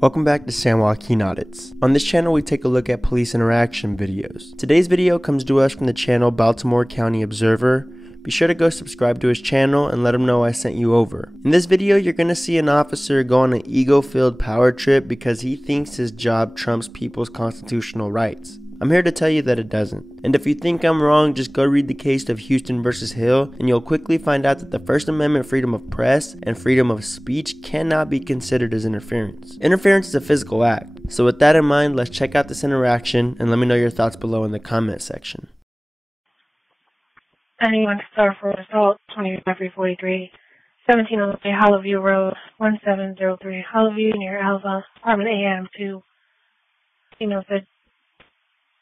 Welcome back to San Joaquin Audits. On this channel we take a look at police interaction videos. Today's video comes to us from the channel Baltimore County Observer. Be sure to go subscribe to his channel and let him know I sent you over. In this video you're going to see an officer go on an ego-filled power trip because he thinks his job trumps people's constitutional rights. I'm here to tell you that it doesn't. And if you think I'm wrong, just go read the case of Houston versus Hill and you'll quickly find out that the First Amendment freedom of press and freedom of speech cannot be considered as interference. Interference is a physical act. So with that in mind, let's check out this interaction and let me know your thoughts below in the comment section. Anyone star for assault 2343, 17 Hollowview Road, 1703 Hollowview near Alva, apartment AM2. Female said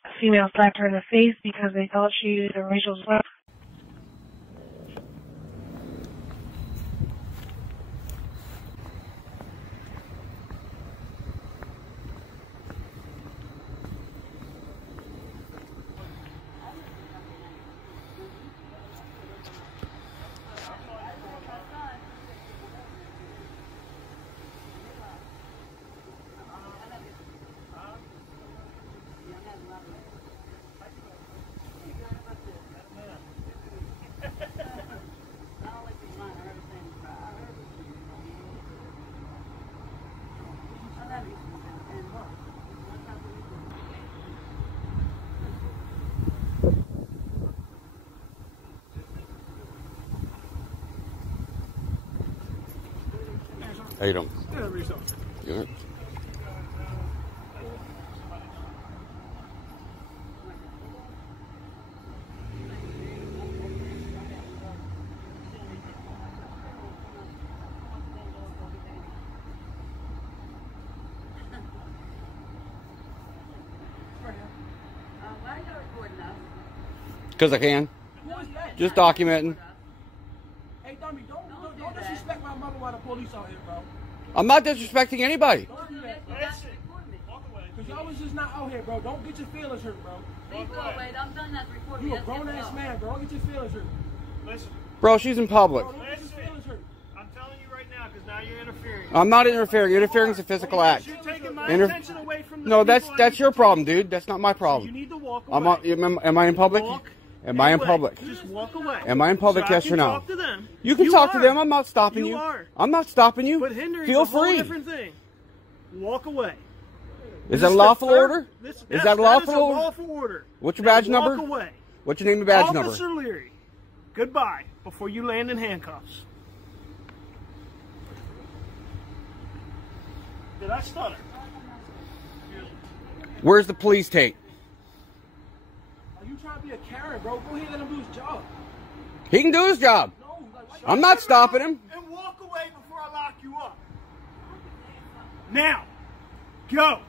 a female slapped her in the face because they thought she was a racial slur. How you doing? Yeah, Refusal. You all right? Why are you recording us? Because I can. Who is that? Just documenting. Hey, Dummy, don't disrespect my mother while the police out here, bro. I'm not disrespecting anybody. Don't do that. Because y'all was just not out here, bro. Don't get your feelings hurt, bro. Leave her away. I'm done that recording. You a grown-ass man, bro. Don't get your feelings hurt. Listen, Bro, she's in public. Bro, don't get your feelings hurt. I'm telling you right now because now you're interfering. I'm not interfering. Interfering is a physical act. You're taking my Inter- attention away from the No, people that's I your need to problem, talk to. dude. That's not my You problem. need to walk Am away. I in public? Walk Am I in away. public? Just walk away. Am I in public? So Yes I or can no? Talk to them. You can talk to are. them. I'm not stopping you. You are. I'm not stopping you. But hindering Feel is a whole free. different thing. Walk away. Is This that a the lawful third- order? This, Is yes, that a lawful that is order? a lawful order. What's your Now badge number? Walk away. What's your name and badge Officer number? Leary, goodbye before you land in handcuffs. Did I stutter? Where's the police tape? Are you trying to be a Karen, bro? Go ahead and let him do his job. He can do his job. No, like, why you I'm not stopping him. And walk away before I lock you up. Now, go.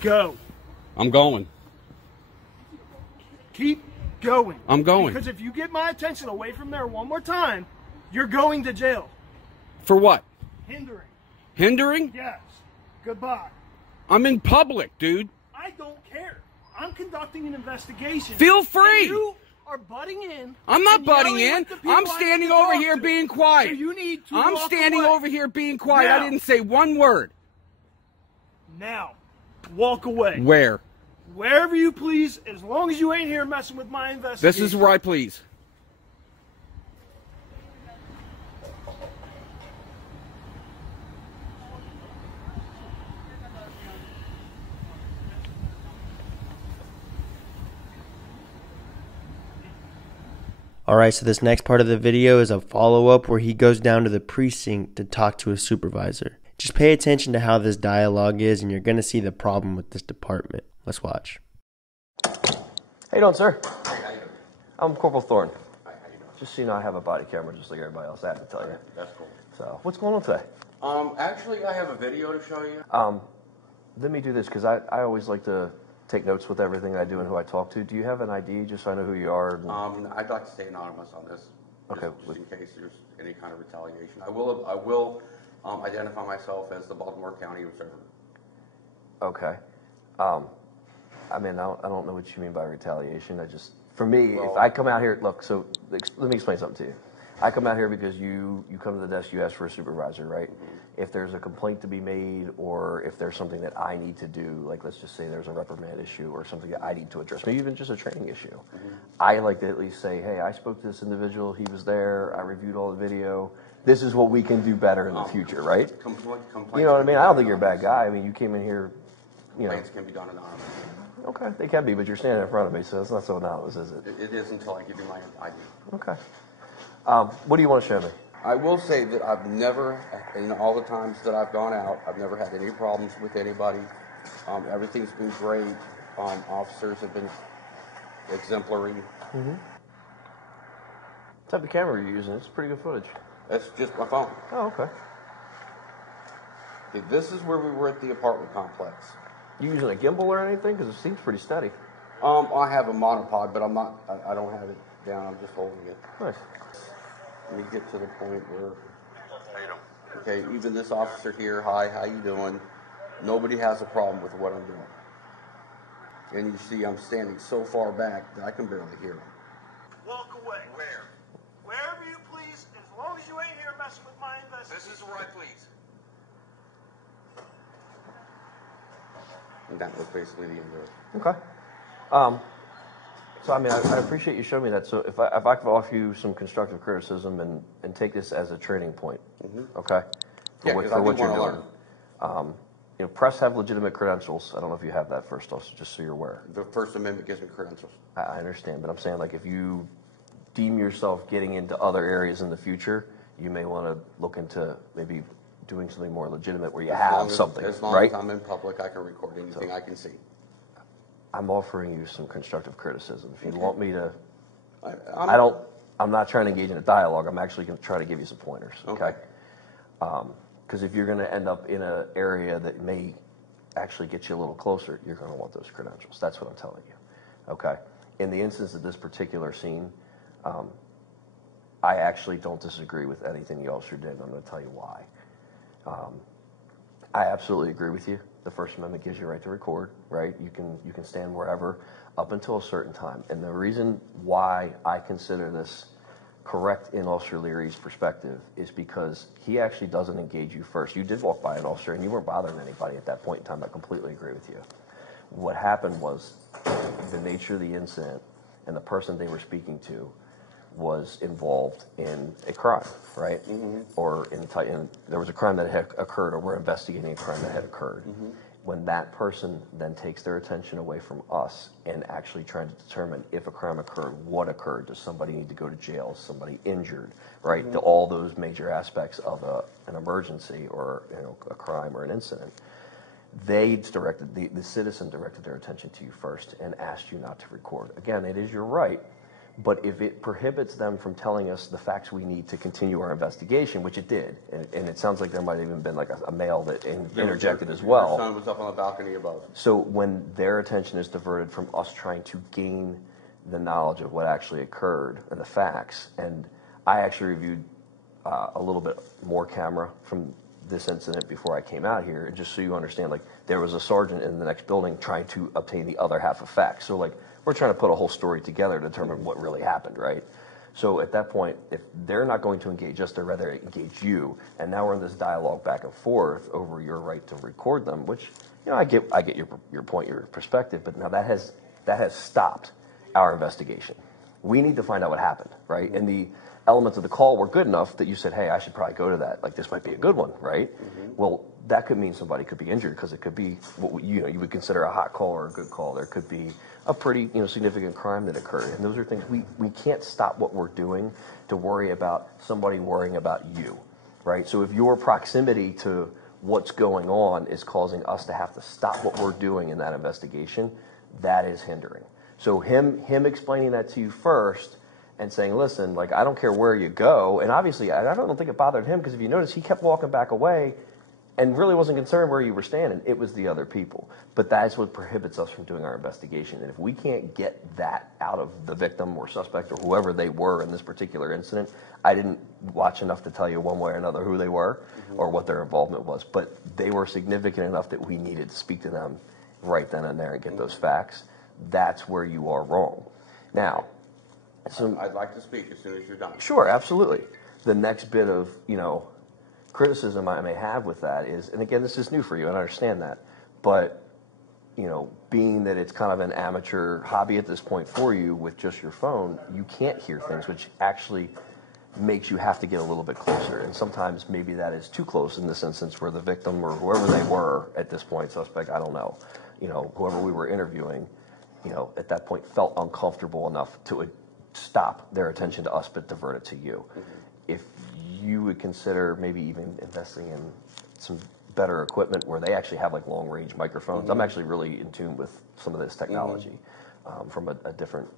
Go. I'm going. Keep going. I'm going. Because if you get my attention away from there one more time, you're going to jail. For what? Hindering. Hindering? Yes. Goodbye. I'm in public, dude. I don't care. I'm conducting an investigation. Feel free. And you are butting in. I'm not and butting yelling in. at the people I'm I standing need to over talk here to. being quiet. So you need to I'm walk standing away. over here being quiet. I Now. didn't say one word. Now, walk away. Where? Wherever you please, as long as you ain't here messing with my investigation. This is where I please. Alright, so this next part of the video is a follow-up where he goes down to the precinct to talk to his supervisor. Just pay attention to how this dialogue is and you're going to see the problem with this department. Let's watch. How you doing, sir? Hey, how you doing? I'm Corporal Thorne. Hi, how you doing? Just so you know, I have a body camera just like everybody else. I have to tell you. That's cool. So, what's going on today? Actually, I have a video to show you. Let me do this because I always like to take notes with everything I do and who I talk to. Do you have an ID just so I know who you are? I'd like to stay anonymous on this. Okay. Just in case there's any kind of retaliation. I will identify myself as the Baltimore County Observer. Okay. I mean, I don't know what you mean by retaliation. For me, if I come out here, look, so let me explain something to you. I come out here because you come to the desk, you ask for a supervisor, right? If there's a complaint to be made, or if there's something that I need to do, like let's just say there's a reprimand issue or something that I need to address, maybe even just a training issue, I like to at least say, hey, I spoke to this individual, he was there, I reviewed all the video, this is what we can do better in the future, right? Complaints You know what I mean? I don't think you're a bad anonymous. guy. I mean, you came in here, you know. Complaints can be done anonymously. Okay, they can be, but you're standing in front of me, so it's not so anonymous, is it? It is until I give you my ID. Okay. What do you want to show me? I will say that I've never, in all the times that I've gone out, I've never had any problems with anybody. Everything's been great. Officers have been exemplary. What type of camera are you using? It's pretty good footage. That's just my phone. Oh, okay. Okay, this is where we were at the apartment complex. You using a gimbal or anything? Because it seems pretty steady. I have a monopod, but I don't have it down. I'm just holding it. Nice. Let me get to the point where, okay, even this officer here, hi, how you doing? Nobody has a problem with what I'm doing. And you see I'm standing so far back that I can barely hear him. Walk away. Where? Wherever you please, as long as you ain't here messing with my investigation. This is where I please. And that was basically the end of it. Okay. So, I mean, I appreciate you showing me that. So if I could offer you some constructive criticism and take this as a training point, okay? Yeah, For 'cause I what do you're wanna doing. learn. You know, press have legitimate credentials. I don't know if you have that first off, so just so you're aware. The First Amendment gives me credentials. I understand, but I'm saying, like, if you deem yourself getting into other areas in the future, you may want to look into maybe doing something more legitimate where you have something, As long right? as I'm in public, I can record anything I can see. I'm offering you some constructive criticism. If you want me to, I'm I'm not trying to engage in a dialogue. I'm actually going to try to give you some pointers, okay? Because if you're going to end up in an area that may actually get you a little closer, you're going to want those credentials. That's what I'm telling you, okay? In the instance of this particular scene, I actually don't disagree with anything the officer did, and I'm going to tell you why. I absolutely agree with you. The First Amendment gives you a right to record, right? You can stand wherever up until a certain time. And the reason why I consider this correct in Officer Leary's perspective is because he actually doesn't engage you first. You did walk by an officer and you weren't bothering anybody at that point in time. I completely agree with you. What happened was the nature of the incident and the person they were speaking to was involved in a crime, right? Or there was a crime that had occurred, or we're investigating a crime that had occurred. When that person then takes their attention away from us and actually trying to determine if a crime occurred, what occurred, does somebody need to go to jail, is somebody injured, right? All those major aspects of an emergency or a crime or an incident. The citizen directed their attention to you first and asked you not to record. Again, it is your right. But if it prohibits them from telling us the facts we need to continue our investigation, which it did, and it sounds like there might have even been like a male that interjected as well. Your son was up on the balcony above. So when their attention is diverted from us trying to gain the knowledge of what actually occurred and the facts, and I actually reviewed a little bit more camera from this incident before I came out here, and just so you understand, like, there was a sergeant in the next building trying to obtain the other half of facts. So, like, we're trying to put a whole story together to determine what really happened, right? So at that point, if they're not going to engage us, they'd rather engage you. And now we're in this dialogue back and forth over your right to record them, which, I get your point, your perspective, but now that has stopped our investigation. We need to find out what happened, right? And the elements of the call were good enough that you said, hey, I should probably go to that. Like, this might be a good one, right? Well, that could mean somebody could be injured because it could be what you would consider a hot call or a good call. There could be a pretty significant crime that occurred, and those are things we can't stop what we're doing to worry about somebody worrying about you, right? So if your proximity to what's going on is causing us to have to stop what we're doing in that investigation, that is hindering. So him explaining that to you first and saying, listen, like, I don't care where you go, and obviously I don't think it bothered him, because if you notice, he kept walking back away and really wasn't concerned where you were standing. It was the other people. But that's what prohibits us from doing our investigation. And if we can't get that out of the victim or suspect or whoever they were in this particular incident, I didn't watch enough to tell you one way or another who they were or what their involvement was. But they were significant enough that we needed to speak to them right then and there and get those facts. That's where you are wrong. Now, I'd like to speak as soon as you're done. Sure, absolutely. The next bit of, criticism I may have with that is, and again, this is new for you, and I understand that, but, being that it's kind of an amateur hobby at this point for you with just your phone, you can't hear things, which actually makes you have to get a little bit closer. And sometimes maybe that is too close in this instance where the victim or whoever they were at this point, suspect, I don't know, whoever we were interviewing, at that point felt uncomfortable enough to stop their attention to us but divert it to you. Mm-hmm. If you would consider maybe even investing in some better equipment where they actually have like long range microphones. Mm-hmm. I'm actually really in tune with some of this technology from a different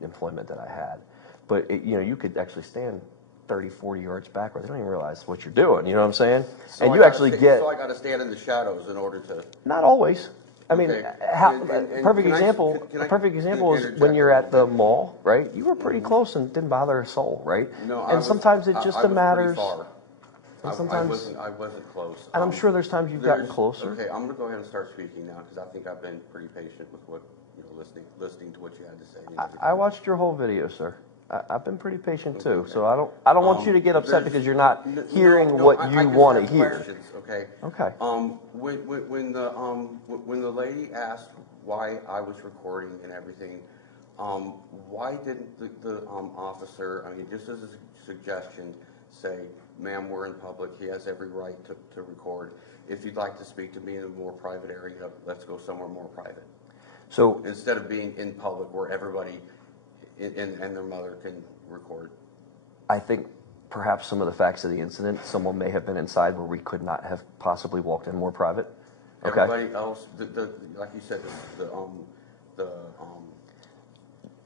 employment that I had. But you could actually stand 30, 40 yards back where they don't even realize what you're doing. You know what I'm saying? So and you actually get. So I got to stand in the shadows in order to. Not always. I mean, Okay. a perfect example is when you're at the mall, right? You were pretty close and didn't bother a soul, right? No, and sometimes it just matters. I sometimes I wasn't close. And I'm sure there's times you've gotten closer. Okay, I'm going to go ahead and start speaking now because I think I've been pretty patient with what listening to what you had to say. I watched your whole video, sir. I've been pretty patient too, okay. So I don't want you to get upset because you're not hearing what you want to hear. Questions, okay. Okay. When the lady asked why I was recording and everything, why didn't the officer, I mean, just as a suggestion, say, "Ma'am, we're in public. He has every right to record. If you'd like to speak to me in a more private area, let's go somewhere more private." So instead of being in public where everybody and their mother can record. I think perhaps some of the facts of the incident, someone may have been inside where we could not have possibly walked in more private. Okay. Everybody else, like you said,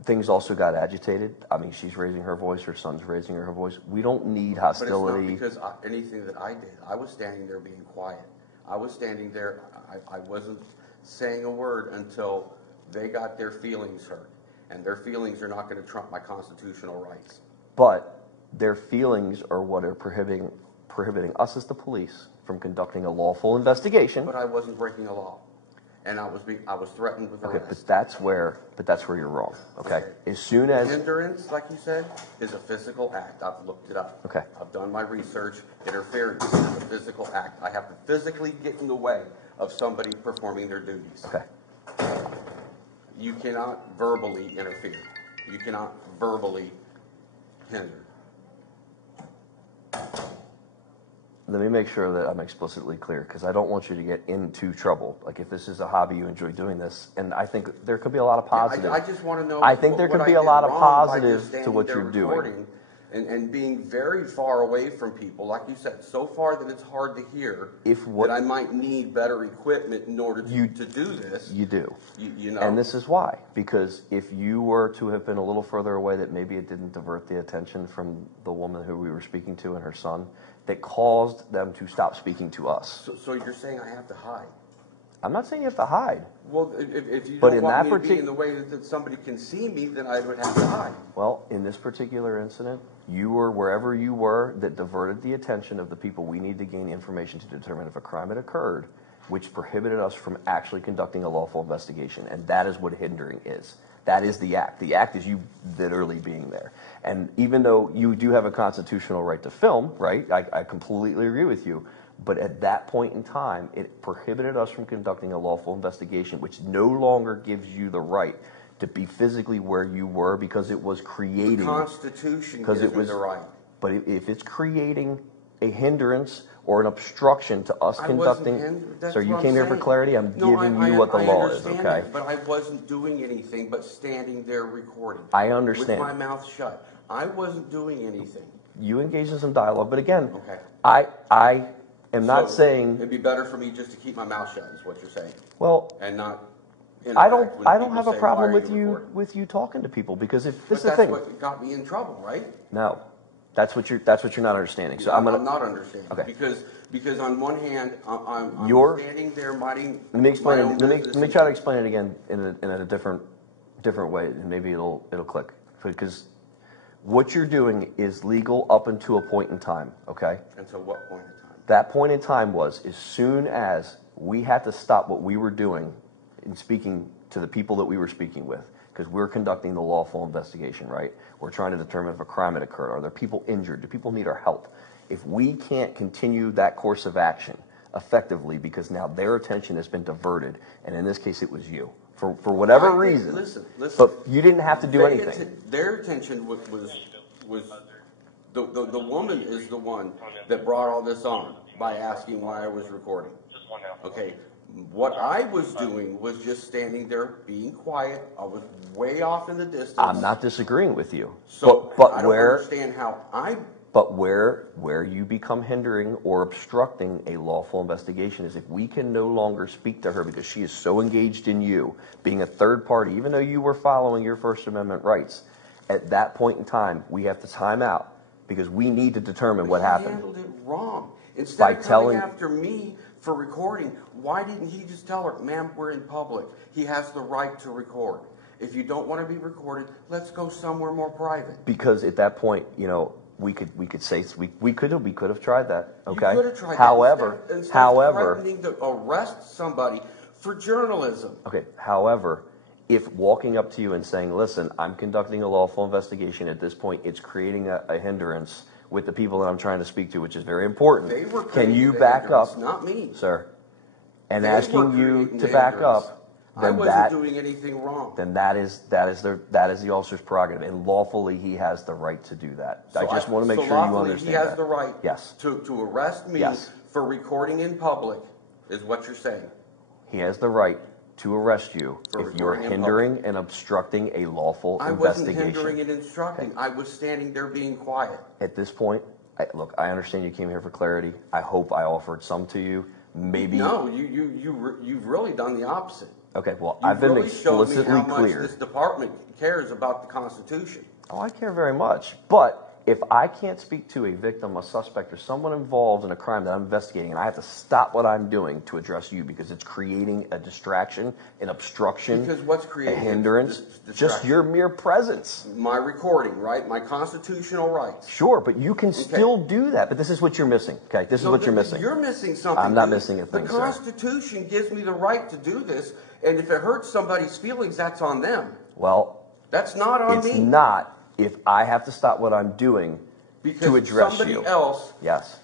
things also got agitated. I mean, she's raising her voice, her son's raising her voice. We don't need hostility. But it's not because anything that I did. I was standing there being quiet. I was standing there. I wasn't saying a word until they got their feelings hurt. And their feelings are not going to trump my constitutional rights. But their feelings are what are prohibiting us as the police from conducting a lawful investigation. But I wasn't breaking a law, and I was threatened with arrest. Okay, but that's where you're wrong. Okay, as soon as hindrance, like you said, is a physical act. I've looked it up. Okay, I've done my research. Interference is a physical act. I have to physically get in the way of somebody performing their duties. Okay. You cannot verbally interfere. You cannot verbally hinder. Let me make sure that I'm explicitly clear, because I don't want you to get into trouble. Like, if this is a hobby, you enjoy doing this, and I think there could be a lot of positive. Yeah, I just want to know. I think there could be a lot of positive to what you're doing. And being very far away from people, like you said, so far that it's hard to hear that I might need better equipment in order to do this. You do. You know. And this is why. Because if you were to have been a little further away, that maybe it didn't divert the attention from the woman who we were speaking to and her son, that caused them to stop speaking to us. So you're saying I have to hide? I'm not saying you have to hide. Well, if you don't want me to be in the way that somebody can see me, then I would have to hide. Well, in this particular incident, you were wherever you were that diverted the attention of the people we need to gain information to determine if a crime had occurred, which prohibited us from actually conducting a lawful investigation. And that is what hindering is. That is the act. The act is you literally being there. And even though you do have a constitutional right to film, right, I completely agree with you. But at that point in time, it prohibited us from conducting a lawful investigation, which no longer gives you the right to be physically where you were because it was creating... The Constitution gives me the right. But if it's creating a hindrance or an obstruction to us conducting... Sir, you came here for clarity. I'm giving you what the law is, okay? That, but I wasn't doing anything but standing there recording. I understand. With my mouth shut. I wasn't doing anything. You engaged in some dialogue, but again, okay. I am not saying... It'd be better for me just to keep my mouth shut, is what you're saying. Well... And not... I don't have a problem with you talking to people, because if this is the thing... That's what got me in trouble, right? No. That's what you're not understanding. So I'm not understanding. Okay. Because on one hand, I'm standing there minding... Let me explain it. Let me try to explain it again in a different way, and maybe it'll click. Because what you're doing is legal up until a point in time, okay? Until what point in time? That point in time was as soon as we had to stop what we were doing in speaking to the people that we were speaking with, because we're conducting the lawful investigation, right? We're trying to determine if a crime had occurred. Are there people injured? Do people need our help? If we can't continue that course of action effectively because now their attention has been diverted, and in this case it was you, for whatever reason. Listen. But you didn't have to do anything. Their attention was the woman is the one that brought all this on by asking why I was recording. Okay. What I was doing was just standing there being quiet. I was way off in the distance. I'm not disagreeing with you. So but I don't understand how But where you become hindering or obstructing a lawful investigation is if we can no longer speak to her because she is so engaged in you, being a third party, even though you were following your First Amendment rights. At that point in time, we have to time out because we need to determine what happened. He handled it wrong. Instead By of coming telling- after me for recording, why didn't he just tell her, ma'am, we're in public. He has the right to record. If you don't want to be recorded, let's go somewhere more private. Because at that point, we could say we could have tried that. Okay. You could have tried however, that. Instead however, of threatening to arrest somebody for journalism. okay. However, if walking up to you and saying, "Listen, I'm conducting a lawful investigation. At this point, it's creating a hindrance with the people that I'm trying to speak to, which is very important. They were Can you creating the back hindrance, up, not me, sir?" And They were asking you creating to the back hindrance. up. I Then wasn't doing anything wrong. Then that is the officer's prerogative, and lawfully he has the right to do that. I just want to make sure you lawfully understand he has that. the right Yes. to arrest me Yes. for recording in public, is what you're saying. He has the right to arrest you For if you're recording in hindering and obstructing a lawful I wasn't investigation. hindering and instructing. Okay. I was standing there being quiet. At this point, look, I understand you came here for clarity. I hope I offered some to you. Maybe. No, you've really done the opposite. Okay, well, You've I've been really showed me explicitly how much clear. this department cares about the Constitution. Oh, I care very much. But if I can't speak to a victim, a suspect, or someone involved in a crime that I'm investigating, and I have to stop what I'm doing to address you because it's creating a distraction, an obstruction, Because what's creating a hindrance, this just your mere presence. My recording, right? My constitutional rights. Sure, but you can still do that. But this is what you're missing, okay? This is what you're missing. You're missing something. I'm not dude. missing a thing, The sir. Constitution gives me the right to do this, and if it hurts somebody's feelings, that's on them. Well, That's not on it's me. not if I have to stop what I'm doing because to address somebody you. else. Yes.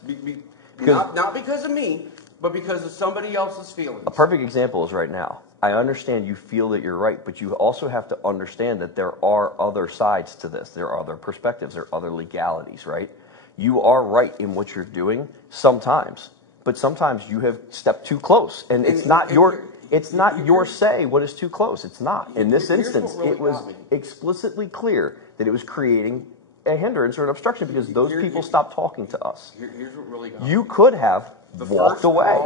Not because of me, but because of somebody else's feelings. A perfect example is right now. I understand you feel that you're right, but you also have to understand that there are other sides to this. There are other perspectives. There are other legalities, right? You are right in what you're doing sometimes, but sometimes you have stepped too close, and it's not your say what is too close. It's not. In this instance, it was explicitly clear that it was creating a hindrance or an obstruction because those people stopped talking to us. Here's what really got me. You could have walked away.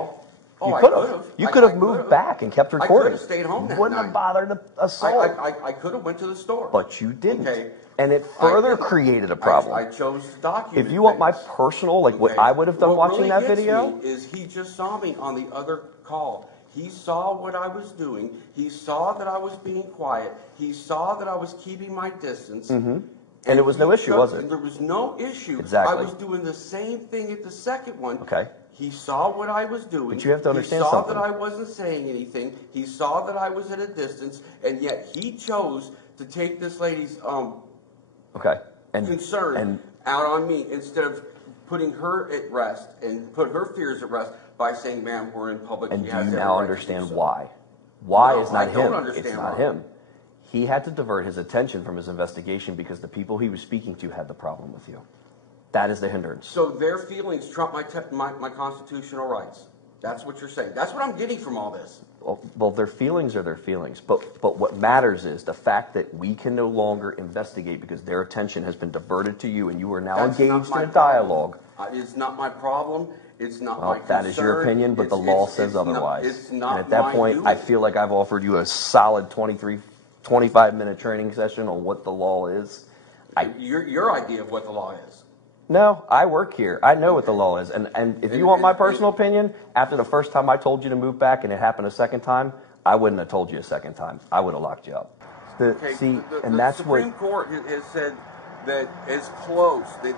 Oh, You could have. You could have moved back and kept recording. I could have stayed home that Wouldn't night. have bothered a soul. I could have went to the store. But you didn't. Okay. And it further created a problem. I chose to document. If you want my things. personal, like what Okay. I would have done What watching really that gets video. me is he just saw me on the other call. He saw what I was doing. He saw that I was being quiet. He saw that I was keeping my distance. Mm-hmm. And it was no issue, was it? There was no issue. Exactly. I was doing the same thing at the second one. Okay. He saw what I was doing. But you have to understand He saw something. that I wasn't saying anything. He saw that I was at a distance, and yet he chose to take this lady's Okay. concern out on me instead of putting her at rest and put her fears at rest by saying, "Ma'am, we're in public." And She do has you every now right to do understand so." why? Why No, is not I don't him? understand It's not why. him. He had to divert his attention from his investigation because the people he was speaking to had the problem with you. That is the hindrance. So their feelings trump my constitutional rights. That's what you're saying. That's what I'm getting from all this. Well, their feelings are their feelings. But what matters is the fact that we can no longer investigate because their attention has been diverted to you and you are now That's engaged not in my a dialogue. problem. It's not my problem. It's not Well, my concern. that is your opinion, but the law says otherwise. It's not and at that my point, doing. I feel like I've offered you a solid 25-minute training session on what the law is. Your idea of what the law is. No, I work here. I know what the law is. And if you want my personal opinion, after the first time I told you to move back and it happened a second time, I wouldn't have told you a second time. I would have locked you up. Okay, See, the and that's Supreme what... Court has said that is close. They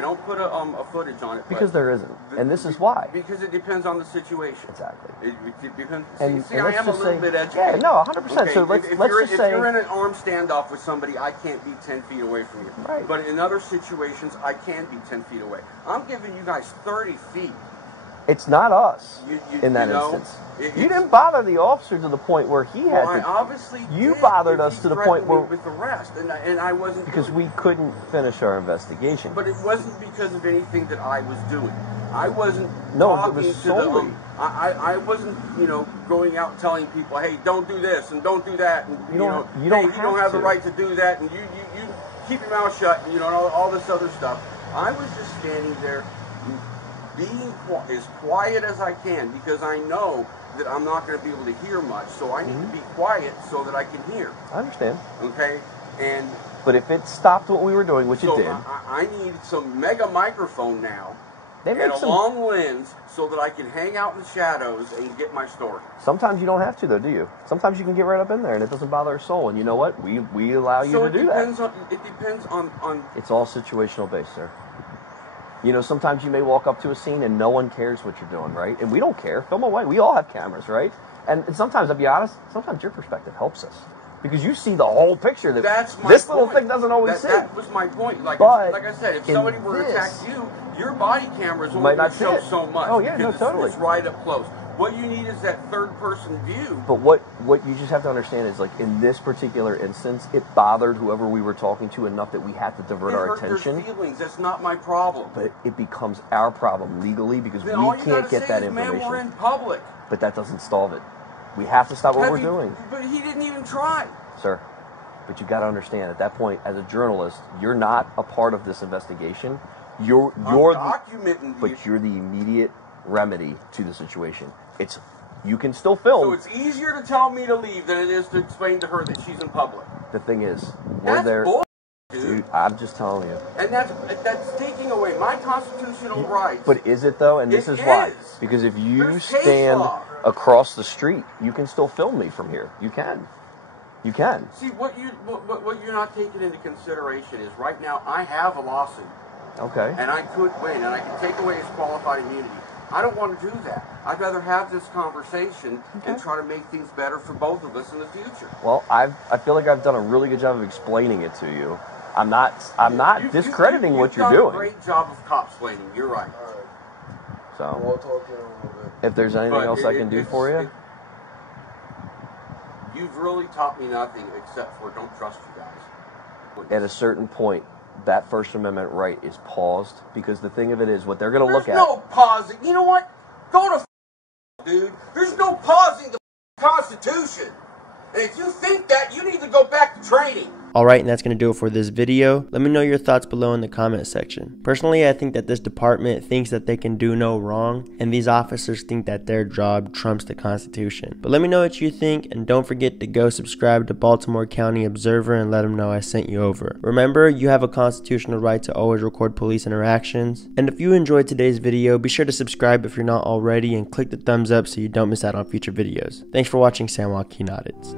don't put a footage on it Because there isn't, and this is why. Because it depends on the situation. Exactly. It depends. And I am a little bit educated. Yeah, no, 100%. Okay, So let's just say if you're in an armed standoff with somebody, I can't be 10 feet away from you. Right. But in other situations, I can be 10 feet away. I'm giving you guys 30 feet. it's not us in that you know, instance. You didn't bother the officer to the point where he had I to. obviously You did, bothered if us he to the threatened point where me with arrest, and I wasn't because doing we couldn't finish our investigation. But it wasn't because of anything that I was doing. I wasn't No, it talking was to solely. I wasn't, going out telling people, hey, don't do this and don't do that, and You don't hey, have you don't have the to. right to do that, and you keep your mouth shut, and all this other stuff. I was just standing there, being as quiet as I can, because I know that I'm not going to be able to hear much, so I need to be quiet so that I can hear. I understand. Okay, and But if it stopped what we were doing, which so it did, I need some mega microphone now. they And make a some. long lens so that I can hang out in the shadows and get my story. Sometimes you don't have to, though, do you? Sometimes you can get right up in there, and it doesn't bother a soul. And you know what? We allow you to do that. It depends on. It's all situational based, sir. Sometimes you may walk up to a scene and no one cares what you're doing, right? And we don't care. Film away. We all have cameras, right? And sometimes, I'll be honest, sometimes your perspective helps us. Because you see the whole picture that That's my this point. little thing doesn't always see. That was my point. Like I said, if in somebody were to attack this, you, your body cameras you only might not show see it. so much. Oh, yeah, no, because totally. It's right up close. What you need is that third-person view. But what you just have to understand is, like, in this particular instance, it bothered whoever we were talking to enough that we had to divert our attention. Their feelings. That's not my problem. But it becomes our problem legally because Then we all you can't gotta get say that is, information. Man, we're in public. But that doesn't solve it. We have to stop what we're doing. But he didn't even try. Sir, but you got to understand, at that point, as a journalist, you're not a part of this investigation. You're documenting but you're the immediate remedy to the situation. You can still film. So it's easier to tell me to leave than it is to explain to her that she's in public. The thing is, we're That's there. bull, dude. I'm just telling you. And that's taking away my constitutional rights. But is it though? And this is why. is. Because if you There's case stand law. across the street, you can still film me from here. You can. You can. See, what you're not taking into consideration is right now I have a lawsuit. Okay. And I could win, and I can take away his qualified immunity. I don't want to do that. I'd rather have this conversation and try to make things better for both of us in the future. Well, I feel like I've done a really good job of explaining it to you. I'm not discrediting what you're You've doing. done a great job of cop-splaining. You're right. So, We'll talk in a little bit. if there's anything else I can do for you, you've really taught me nothing except for don't trust you guys. at a certain point, that First Amendment right is paused because the thing of it is, what they're going to look at. There's no pausing. You know what? Go to dude. There's no pausing the Constitution. And if you think that, you need to go back to training. Alright, and that's going to do it for this video. Let me know your thoughts below in the comment section. Personally, I think that this department thinks that they can do no wrong, and these officers think that their job trumps the Constitution. But let me know what you think, and don't forget to go subscribe to Baltimore County Observer and let them know I sent you over. Remember, you have a constitutional right to always record police interactions. And if you enjoyed today's video, be sure to subscribe if you're not already, and click the thumbs up so you don't miss out on future videos. Thanks for watching San Joaquin Audits.